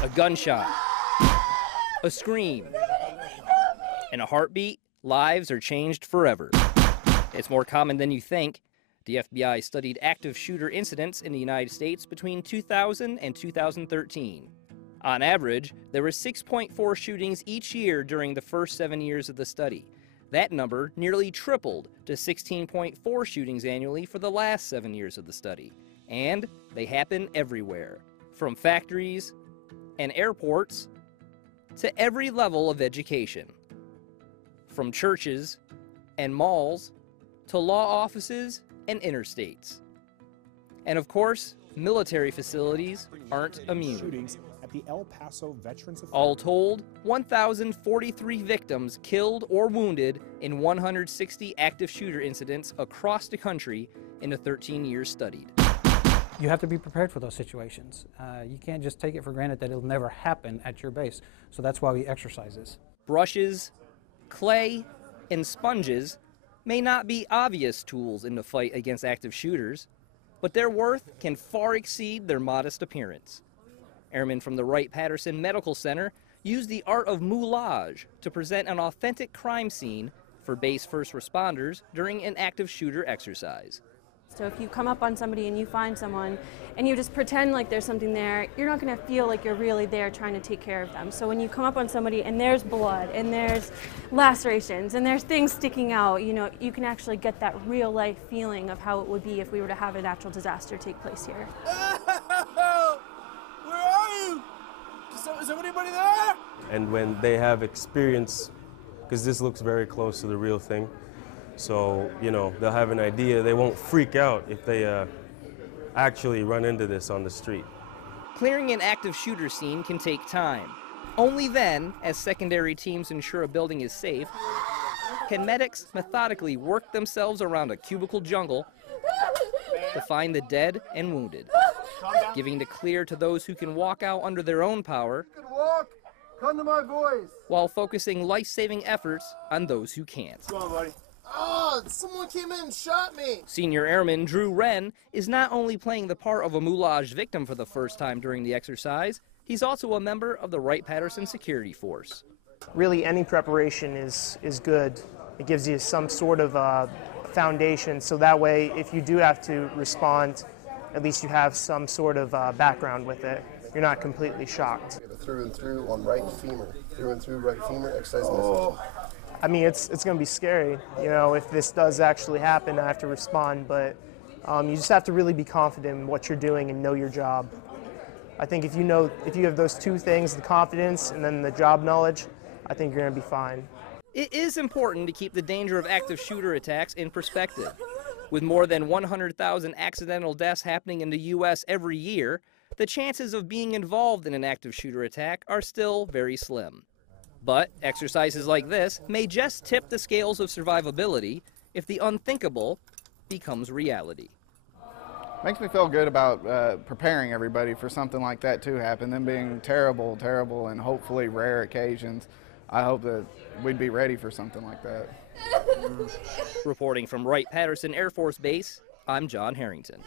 A gunshot, a scream, and a heartbeat, lives are changed forever. It's more common than you think. The FBI studied active shooter incidents in the United States between 2000 and 2013. On average, there were 6.4 shootings each year during the first 7 years of the study. That number nearly tripled to 16.4 shootings annually for the last 7 years of the study. And they happen everywhere, from factories and airports to every level of education. From churches and malls to law offices and interstates. And of course, military facilities aren't immune. Shootings at the El Paso Veterans Affairs. All told, 1,043 victims killed or wounded in 160 active shooter incidents across the country in the 13 years studied. You have to be prepared for those situations. You can't just take it for granted that it'll never happen at your base. So that's why we exercise this. Brushes, clay, and sponges may not be obvious tools in the fight against active shooters, but their worth can far exceed their modest appearance. Airmen from the Wright-Patterson Medical Center use the art of moulage to present an authentic crime scene for base first responders during an active shooter exercise. So if you come up on somebody and you find someone and you just pretend like there's something there, you're not going to feel like you're really there trying to take care of them. So when you come up on somebody and there's blood and there's lacerations and there's things sticking out, you know, you can actually get that real life feeling of how it would be if we were to have a natural disaster take place here. Where are you? Is there anybody there? And when they have experience, because this looks very close to the real thing, so, you know, they'll have an idea. They won't freak out if they actually run into this on the street. Clearing an active shooter scene can take time. Only then, as secondary teams ensure a building is safe, can medics methodically work themselves around a cubicle jungle to find the dead and wounded, giving the clear to those who can walk out under their own power, Come to my voice. while focusing life-saving efforts on those who can't. Come on, buddy. Oh, someone came in and shot me. Senior Airman Drew Wren is not only playing the part of a moulage victim for the first time during the exercise, he's also a member of the Wright-Patterson Security Force. Really, any preparation is good. It gives you some sort of foundation, so that way, if you do have to respond, at least you have some sort of background with it. You're not completely shocked. Through and through on right femur. Through and through right femur, exercise message. I mean, it's going to be scary, you know, if this does actually happen, I have to respond, but you just have to really be confident in what you're doing and know your job. I think if you have those two things, the confidence and then the job knowledge, I think you're going to be fine. It is important to keep the danger of active shooter attacks in perspective. With more than 100,000 accidental deaths happening in the U.S. every year, the chances of being involved in an active shooter attack are still very slim. But exercises like this may just tip the scales of survivability if the unthinkable becomes reality. Makes me feel good about preparing everybody for something like that to happen, them being terrible, and hopefully rare occasions. I hope that we'd be ready for something like that. Reporting from Wright-Patterson Air Force Base, I'm John Harrington.